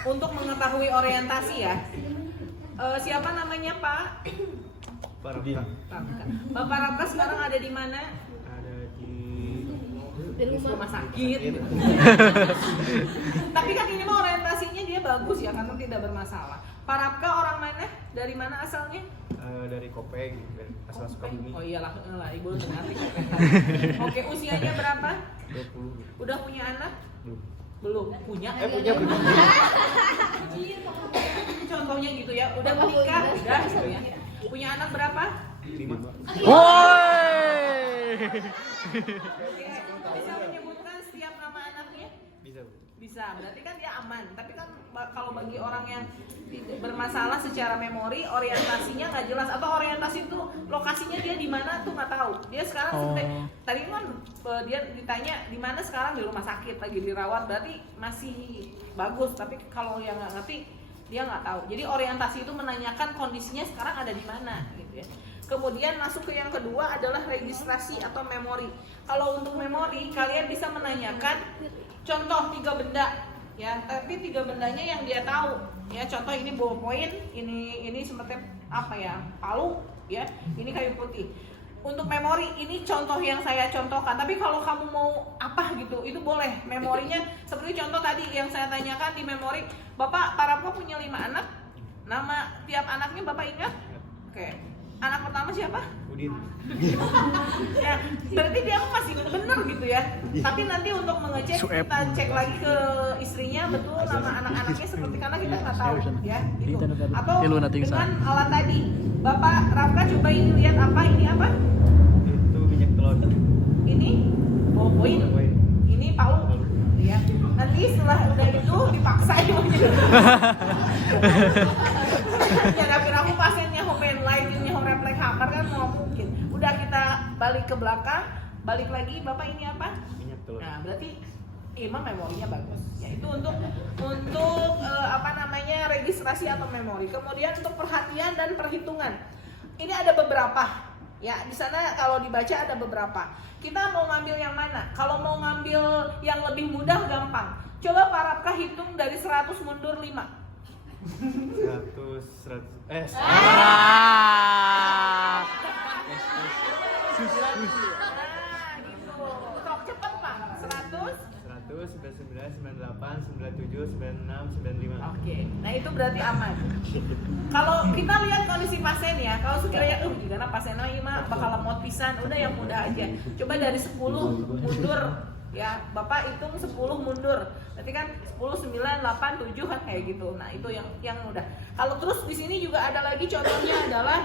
Untuk mengetahui orientasi ya, siapa namanya Pak? Pak Rafka. Bapak Rafka sekarang ada di mana? Ada di rumah sakit. Tapi kan ini mah orientasinya dia bagus ya, karena tidak bermasalah. Pak Rafka orang mana? Dari mana asalnya? dari Kopeng, asal Sukabumi. Oh iyalah, ibu udah ngerti Kopeng. Oke, usianya berapa? 20. Udah punya anak? Belum. Belum punya. Punya. Contohnya gitu ya, udah menikah, udah gitu ya. Punya anak berapa? 5. Woi. Bisa menyebutkan setiap nama anaknya? Bisa. Bisa, berarti kan dia aman. Tapi kan kalau bagi orang yang bermasalah secara memori, orientasinya nggak jelas, atau orientasi itu lokasinya dia di mana tuh nggak tahu. Dia sekarang tadi kan dia ditanya di mana sekarang, di rumah sakit lagi dirawat, berarti masih bagus. Tapi kalau yang nggak ngerti dia nggak tahu. Jadi orientasi itu menanyakan kondisinya sekarang ada di mana gitu ya. Kemudian masuk ke yang kedua adalah registrasi atau memori. Kalau untuk memori kalian bisa menanyakan contoh 3 benda ya, tapi 3 bendanya yang dia tahu ya. Contoh ini ballpoint, ini seperti apa ya, palu ya, ini kayu putih. Untuk memori ini contoh yang saya contohkan, tapi kalau kamu mau apa gitu itu boleh. Memorinya seperti contoh tadi yang saya tanyakan di memori, Bapak Pak Rafka punya 5 anak, nama tiap anaknya Bapak ingat? Oke. Anak pertama siapa? Udin. Ya, berarti dia masih benar gitu ya. Tapi nanti untuk mengecek kita cek lagi ke istrinya betul nama anak-anaknya seperti, karena kita nggak tahu ya gitu. Atau dengan alat tadi, Bapak Rafka coba ini lihat apa, ini apa? Itu minyak telur. Ini ballpoint, ini palu. Ya. Nanti setelah udah itu dipaksain ya, tapi aku pasiennya home and light, ini home reflex hammer kan mau mungkin. Udah kita balik ke belakang, balik lagi, Bapak ini apa? Minyak telur. Nah, berarti emang memorinya bagus. Ya itu untuk apa namanya, registrasi atau memori. Kemudian untuk perhatian dan perhitungan. Ini ada beberapa. Ya, di sana kalau dibaca ada beberapa. Kita mau ngambil yang mana? Kalau mau ngambil yang lebih mudah gampang. Coba Pak Rafka hitung dari 100 mundur 5. 100. Nah, gitu. Sok cepet Pak. 100. 100, 99, 98, 97, 96, 95. Oke. Nah, itu berarti aman. Kalau kita lihat kondisi pasien ya, kalau sekiranya gimana pasiennya ini mah bakal lemot pisan, udah yang mudah aja. Coba dari 10 mundur ya. Bapak hitung 10 mundur. Berarti kan 10, 9, 8, 7 kan kayak gitu. Nah, itu yang mudah. Kalau terus di sini juga ada lagi contohnya adalah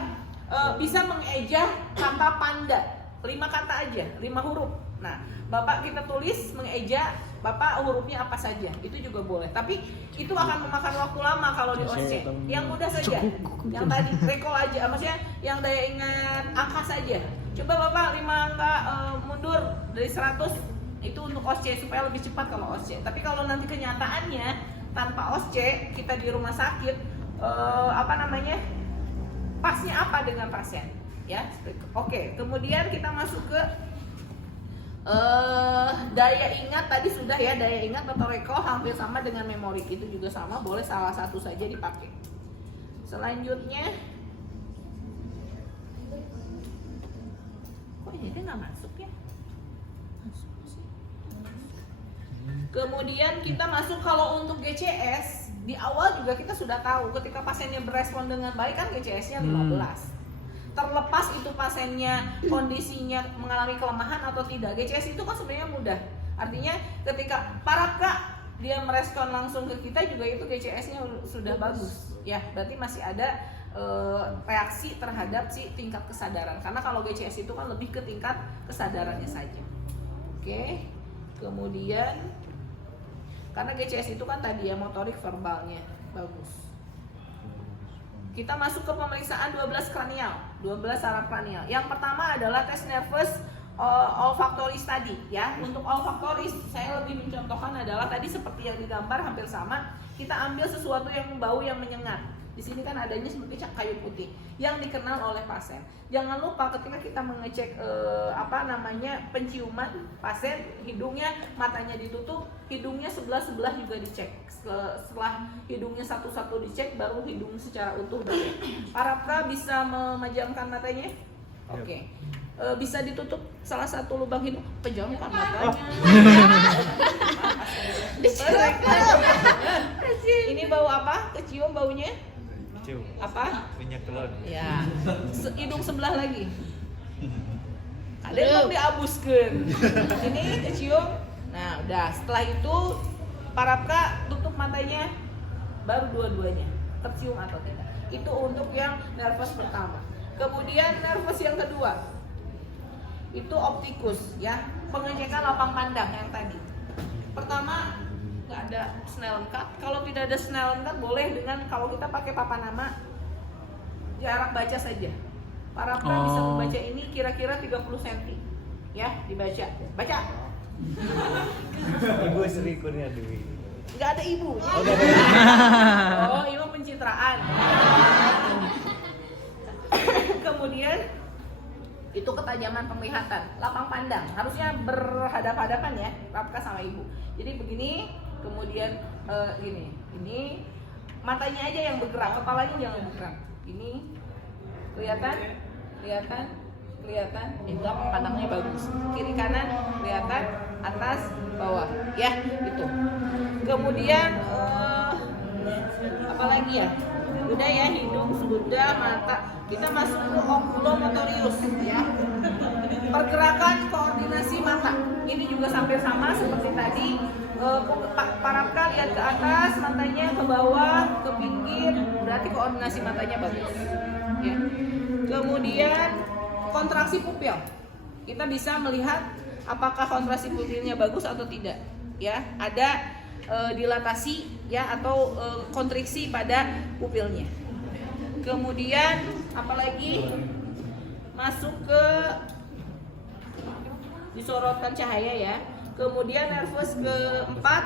bisa mengeja kata panda. 5 kata aja, 5 huruf. Nah, Bapak kita tulis mengeja Bapak hurufnya apa saja, itu juga boleh. Tapi itu akan memakan waktu lama kalau di OSCE. Yang mudah saja, yang tadi recall aja, maksudnya yang daya ingat angka saja. Coba Bapak 5 angka mundur dari 100, itu untuk OSCE supaya lebih cepat kalau OSCE. Tapi kalau nanti kenyataannya tanpa OSCE, kita di rumah sakit, pasnya apa dengan pasien? Ya, oke. Kemudian kita masuk ke daya ingat tadi sudah ya, daya ingat atau recall hampir sama dengan memori, itu juga sama, boleh salah satu saja dipakai. Selanjutnya, kok ini nggak masuk ya? Kemudian kita masuk kalau untuk GCS di awal juga kita sudah tahu ketika pasiennya berespon dengan baik kan GCS-nya 15. Terlepas itu pasiennya kondisinya mengalami kelemahan atau tidak, GCS itu kan sebenarnya mudah. Artinya ketika Pak Rafka dia merespon langsung ke kita juga itu GCS-nya sudah bagus. Ya, berarti masih ada reaksi terhadap si tingkat kesadaran. Karena kalau GCS itu kan lebih ke tingkat kesadarannya saja. Oke. Kemudian karena GCS itu kan tadi ya motorik verbalnya bagus. Kita masuk ke pemeriksaan 12 kranial, 12 saraf kranial. Yang pertama adalah tes nervous olfactory study ya. Untuk olfactory saya lebih mencontohkan adalah tadi seperti yang digambar hampir sama. Kita ambil sesuatu yang bau yang menyengat. Di sini kan adanya seperti kayu putih yang dikenal oleh pasien. Jangan lupa ketika kita mengecek penciuman pasien, hidungnya, matanya ditutup, hidungnya sebelah juga dicek. Setelah hidungnya satu-satu dicek, baru hidung secara utuh dicek. Parapka bisa memejamkan matanya? Oke. Bisa ditutup salah satu lubang hidung, pejamkan matanya. Ini bau apa? Kecium baunya? Cium. Apa? Minyak telur. Ya. Hidung sebelah lagi. Ada yang diabuskan. Ini kecium. Nah, udah. Setelah itu Parapka tutup matanya, baru dua-duanya tercium atau tidak. Itu untuk yang nervous pertama. Kemudian nervous yang kedua itu optikus, ya, pengecekan lapang pandang yang tadi. Pertama, nggak ada Snellen cut. Kalau tidak ada Snellen cut, boleh dengan kalau kita pakai papan nama, jarak baca saja. Parapka bisa membaca ini kira-kira 30 cm, ya, dibaca. Baca. Ibu Sri Kurniadewi. Nggak ada ibu. Oh, ini pencitraan. Kemudian itu ketajaman penglihatan, lapang pandang, harusnya berhadap-hadapan ya, Parapka sama ibu. Jadi begini, kemudian ini matanya aja yang bergerak, kepalanya jangan bergerak. Ini kelihatan, lapang pandangnya bagus. Kiri kanan kelihatan, atas bawah, ya itu. Kemudian apalagi ya? Udah ya, hidung sudah, mata. Kita masuk ke oculomotorius, ya. Pergerakan koordinasi mata. Ini juga sampai sama seperti tadi. Parapka lihat ke atas, matanya ke bawah, ke pinggir, berarti koordinasi matanya bagus. Ya. Kemudian kontraksi pupil. Kita bisa melihat apakah kontraksi pupilnya bagus atau tidak. Ya, ada dilatasi ya atau kontriksi pada pupilnya. Kemudian apalagi masuk ke disorotkan cahaya ya. Kemudian nervous keempat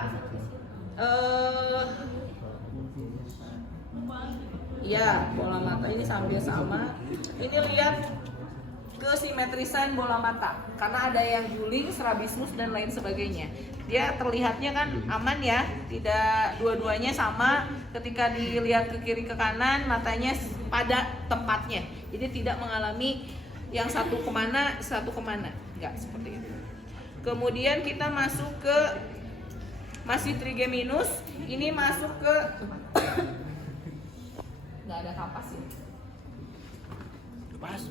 ya, bola mata ini sambil sama. Ini lihat kesimetrisan bola mata karena ada yang juling, strabismus dan lain sebagainya. Dia terlihatnya kan aman ya, tidak dua-duanya sama. Ketika dilihat ke kiri ke kanan, matanya pada tempatnya. Jadi tidak mengalami yang satu kemana, enggak seperti itu. Kemudian kita masuk ke masih trigeminus. Ini masuk ke nggak ada kapas ya. Kapas.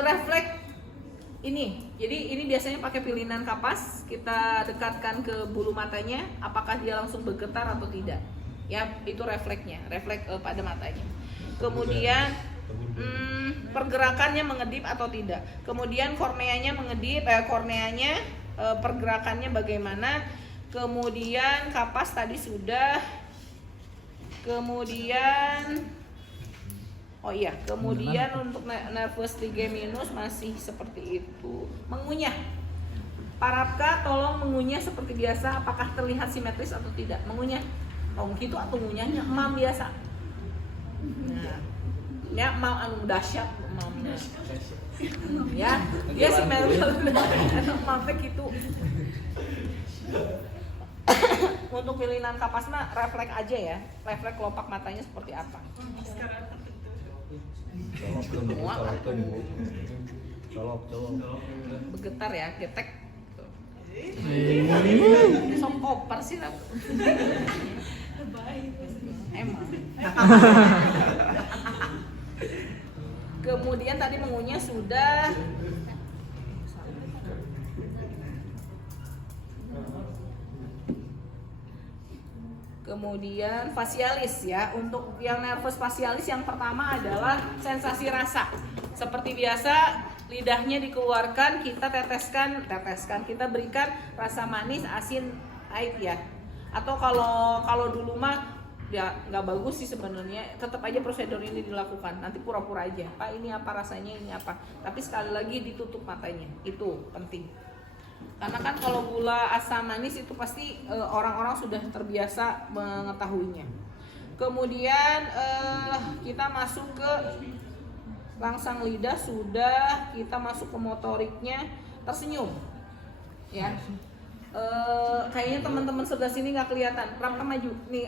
Refleks ini. Jadi ini biasanya pakai pilihan kapas, kita dekatkan ke bulu matanya, apakah dia langsung bergetar atau tidak. Ya, itu refleksnya, refleks pada matanya. Kemudian pergerakannya mengedip atau tidak. Kemudian korneanya mengedip, pergerakannya bagaimana. Kemudian kapas tadi sudah. Kemudian untuk nervous trigeminus masih seperti itu. Mengunyah. Parapka tolong mengunyah seperti biasa, apakah terlihat simetris atau tidak. Mengunyah. Oh gitu atau ngunyahnya mam biasa. Nah, ya mam anu dahsyat mamnya. Ya, dia simetris mamnya gitu. Untuk pilihan kapas mah refleks aja ya. Refleks kelopak matanya seperti apa. Colok. Bergetar ya, getek. Sok koper sih lah. Emang. Kemudian tadi mengunyah sudah. Kemudian fasialis ya. Untuk yang nervous fasialis yang pertama adalah sensasi rasa. Seperti biasa lidahnya dikeluarkan, kita teteskan, kita berikan rasa manis, asin, pahit ya. Atau kalau dulu mah ya nggak bagus sih sebenarnya, tetap aja prosedur ini dilakukan. Nanti pura-pura aja, Pak ini apa rasanya, ini apa. Tapi sekali lagi ditutup matanya, itu penting. Karena kan kalau gula asam manis itu pasti orang-orang sudah terbiasa mengetahuinya. Kemudian kita masuk ke rangsang lidah sudah, kita masuk ke motoriknya, tersenyum. Ya. Kayaknya teman-teman sebelah sini nggak kelihatan. Rapka maju nih,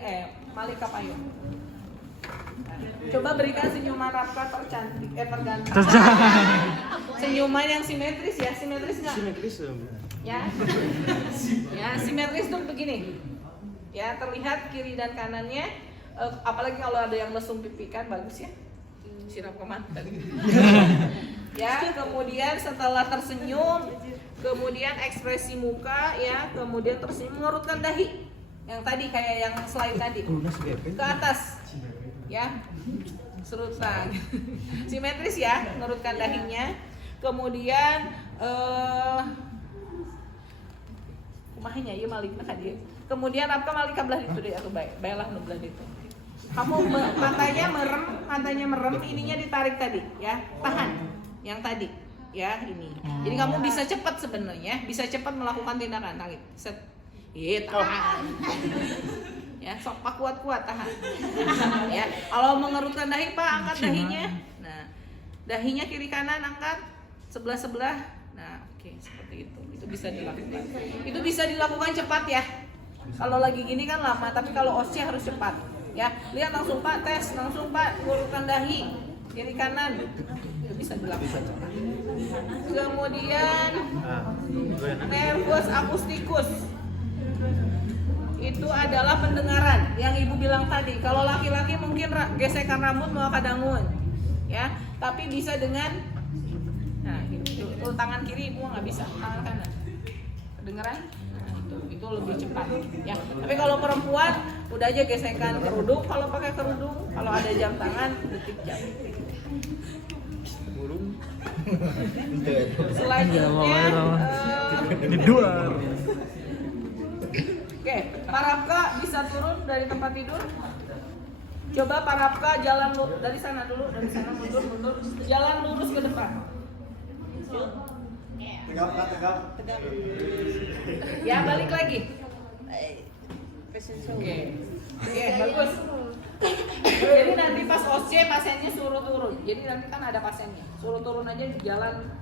Malika payung. Coba berikan senyuman Rapka tercantik, terganteng. Senyuman yang simetris ya, simetris nggak? Simetris Ya, ya simetris tuh begini. Ya terlihat kiri dan kanannya. Apalagi kalau ada yang mesum pipi kan bagus ya. Siram ke mantan. Ya, kemudian setelah tersenyum, kemudian ekspresi muka ya, kemudian tersenyum mengerutkan dahi. Yang tadi kayak yang slide tadi. Ke atas. Ya. Serutan. Simetris ya, mengerutkan dahinya. Kemudian kumahnya ya Malika dia. Kemudian Rapka Malika belah itu deh atau baiklah belah itu. Kamu matanya merem, ininya ditarik tadi, ya, tahan, yang tadi, ya ini. Jadi kamu bisa cepat sebenarnya, bisa cepat melakukan tindakan tarik, set, tahan, ya, sok pak kuat tahan, ya. Kalau mengerutkan dahi pak, angkat dahinya, nah, dahinya kiri kanan angkat, sebelah, nah, oke, seperti itu bisa dilakukan. Itu bisa dilakukan cepat ya. Kalau lagi gini kan lama, tapi kalau OSCE harus cepat. Ya, lihat langsung Pak, tes langsung Pak, urutkan dahi kiri kanan, itu bisa dilakukan. Kemudian nervus akustikus itu adalah pendengaran yang ibu bilang tadi. Kalau laki-laki mungkin gesekan rambut mau kadangun, ya, tapi bisa dengan, nah, gitu. Tangan kiri ibu nggak bisa, tangan kanan. Pendengaran? Itu lebih cepat ya. Tapi kalau perempuan udah aja gesekan kerudung, kalau pakai kerudung, kalau ada jam tangan detik jam. burung Selanjutnya di luar. Oke, Pak Rapka bisa turun dari tempat tidur. Coba Pak Rapka jalan dari sana dulu, dari sana mundur, jalan lurus ke depan. tegap Ya, balik lagi. Oke, bagus. Jadi nanti pas OSCE pasiennya suruh turun. Jadi nanti kan ada pasiennya, suruh turun aja di jalan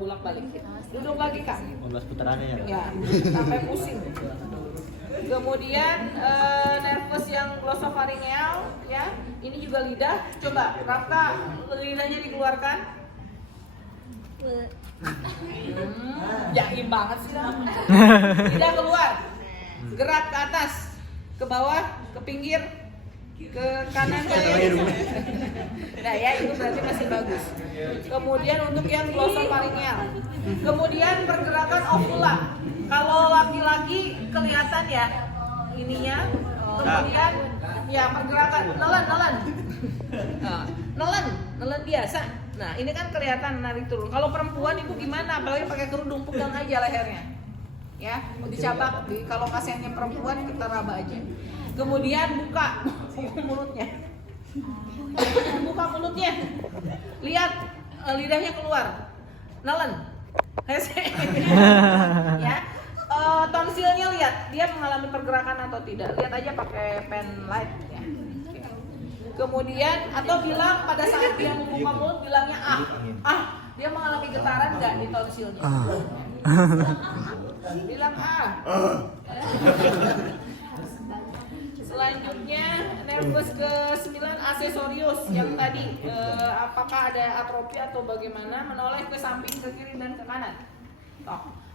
bolak balik. Duduk lagi Kak. 15 putarannya ya. Ya, sampai pusing. Kemudian nervus yang glossopharyngeal ya. Ini juga lidah. Coba Rapka lidahnya dikeluarkan. Jaim banget sih lah. Lidah keluar. Gerak ke atas, ke bawah, ke pinggir, ke kanan ke kiri. Nah ya, itu berarti masih bagus. Kemudian untuk yang glossopharyngeal. Kemudian pergerakan ovula. Kalau laki-laki kelihatan ya ininya. Kemudian ya pergerakan nelen biasa. Nah ini kan kelihatan narik turun. Kalau perempuan itu gimana? Apalagi pakai kerudung, pegang aja lehernya. Ya, mau dicabak. Kalau pasiennya perempuan kita raba aja. Kemudian buka mulutnya. Buka mulutnya. Lihat lidahnya keluar. Nelen. Ya. Tonsilnya lihat, dia mengalami pergerakan atau tidak. Lihat aja pakai pen light ya. Kemudian atau bilang pada saat dia membuka mulut bilangnya dia mengalami getaran nggak di tonsilnya? Bilang Selanjutnya nervus ke-9 aksesorius yang tadi apakah ada atrofi atau bagaimana, menoleh ke samping, ke kiri dan ke kanan.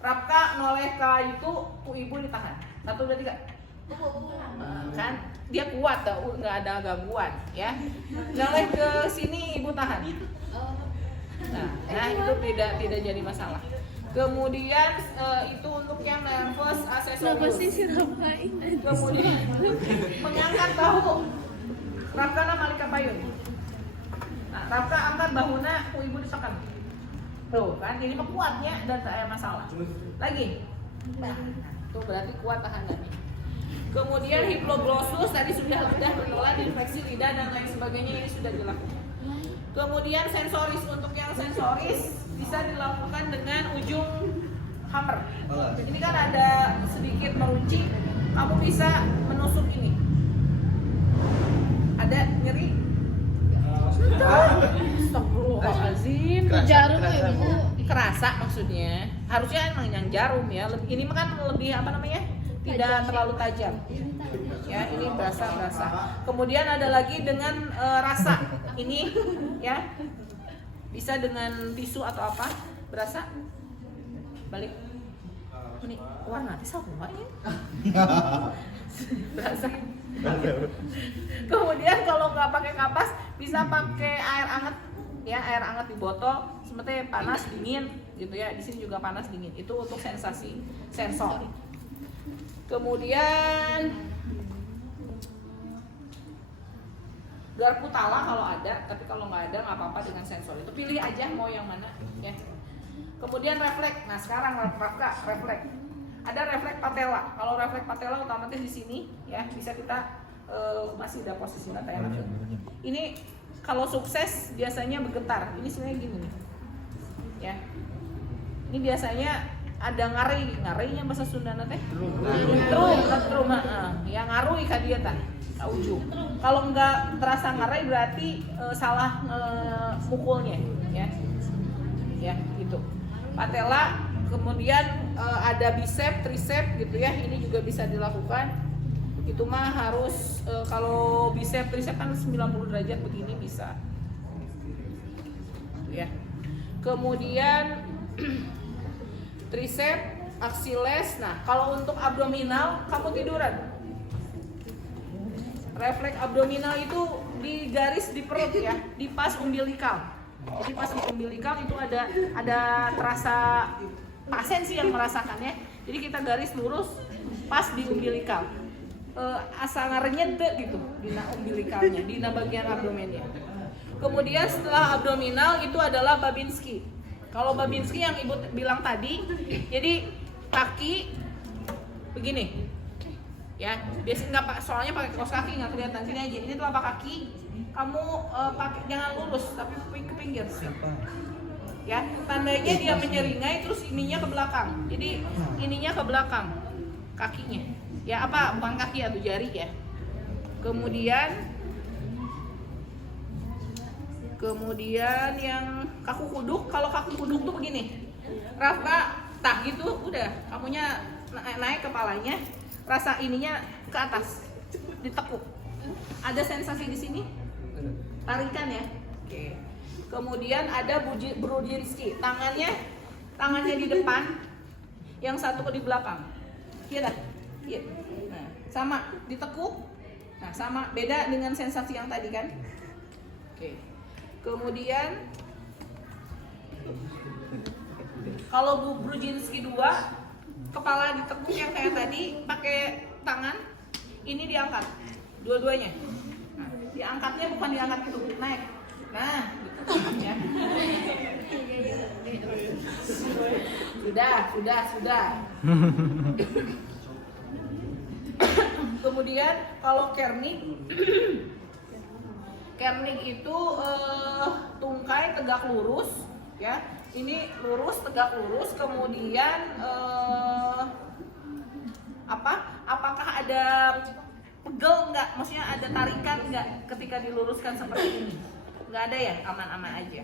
Rapka noleh ke itu ibu ditahan. 1, 2, 3. Kan dia kuat nggak ada gangguan ya. Noleh ke sini ibu tahan. Nah itu tidak jadi masalah. Kemudian itu untuk yang nervus aksesorius. Kemudian mengangkat bahu. Rapka Malika payun. Nah, Rapka angkat bahuna, ibu disekan. Tuh kan, ini mah kuatnya dan tak ada masalah. Lagi. Nah, itu berarti kuat tahanannya. Kemudian hiploglossus tadi sudah menelan infeksi lidah dan lain sebagainya, ini sudah dilakukan. Kemudian sensoris, untuk yang sensoris bisa dilakukan dengan ujung hammer. Ini kan ada sedikit meruncing, kamu bisa menusuk ini. maksudnya. Harusnya emang yang jarum ya. Ini mah kan lebih apa namanya? Tidak terlalu tajam. Ya, ini berasa. Kemudian ada lagi dengan rasa. Ini ya. Bisa dengan tisu atau apa? Berasa? Balik. Ini warna pisau ya. Berasa. Kemudian kalau nggak pakai kapas bisa pakai air hangat ya, air hangat di botol seperti panas dingin gitu ya. Di sini juga panas dingin, itu untuk sensasi sensor. Kemudian garpu tala kalau ada, tapi kalau nggak ada nggak apa-apa dengan sensor itu, pilih aja mau yang mana ya. Kemudian refleks. Nah sekarang refleks. Ada refleks patella. Kalau refleks patella otomatis di sini ya bisa kita masih ada posisi mata ya. Ini kalau sukses biasanya bergetar. Ini sebenarnya gini nih. Ya. Ini biasanya ada ngarinya bahasa Sunda teh. Trum. Ya ngaruhi ka dia tah. Ka ujung. Kalau enggak terasa ngarai berarti salah mukulnya ya. Ya, gitu. Patella. Kemudian ada bicep, tricep gitu ya, ini juga bisa dilakukan. Itu mah harus kalau bicep, tricep kan 90 derajat begini bisa. Ya. Kemudian tricep, axiles. Nah, kalau untuk abdominal kamu tiduran. Refleks abdominal itu di garis di perut ya, di pas umbilikal. Jadi pas di umbilikal itu ada terasa pasien sih yang merasakannya. Jadi kita garis lurus pas di umbilikal. Asal ngarenyet gitu di umbilikalnya, di bagian abdomennya. Kemudian setelah abdominal itu adalah Babinski. Kalau Babinski yang Ibu bilang tadi, jadi kaki begini. Ya, biasanya nggak, soalnya pakai kaos kaki nggak kelihatan, sini aja. Ini telapak kaki, kamu pakai jangan lurus tapi ke pinggir. Ya, tandanya dia menyeringai terus ininya ke belakang. Jadi ininya ke belakang kakinya. Ya apa? Bukan kaki atau jari ya. Kemudian yang kaku kuduk. Kalau kaku kuduk tuh begini. Rafa tah gitu udah, kamunya naik kepalanya, rasa ininya ke atas. Ditekuk. Ada sensasi di sini? Tarikan ya. Oke. Kemudian ada Brudzinski, tangannya di depan, yang satu di belakang. Iya dah. Iya. Nah, sama ditekuk. Nah, sama beda dengan sensasi yang tadi kan. Oke. Kemudian kalau Brudzinski 2, kepala ditekuk yang kayak tadi, pakai tangan ini diangkat dua-duanya. Nah, diangkatnya bukan diangkat itu, naik. Nah, ya. Sudah. Kemudian kalau Kernig itu tungkai tegak lurus, ya. Ini lurus tegak lurus. Kemudian apakah ada pegel nggak? Maksudnya ada tarikan nggak ketika diluruskan seperti ini? Nggak ada ya, aman-aman aja.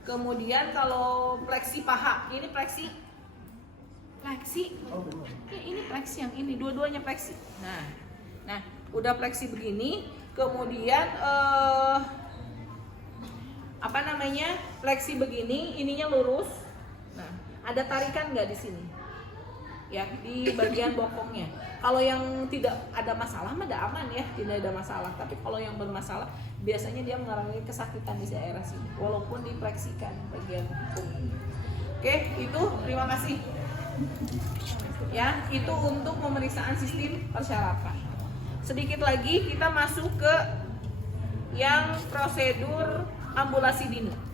Kemudian kalau fleksi paha, ini fleksi, ini fleksi yang ini, dua-duanya fleksi. Nah, udah fleksi begini, kemudian fleksi begini, ininya lurus. Nah, ada tarikan nggak di sini? Ya, di bagian bokongnya. Kalau yang tidak ada masalah mah udah aman ya, tidak ada masalah. Tapi kalau yang bermasalah, biasanya dia mengalami kesakitan di daerah sini, walaupun difleksikan bagian punggung. Oke, itu terima kasih. Ya, itu untuk pemeriksaan sistem persyaratan. Sedikit lagi kita masuk ke yang prosedur ambulasi dini.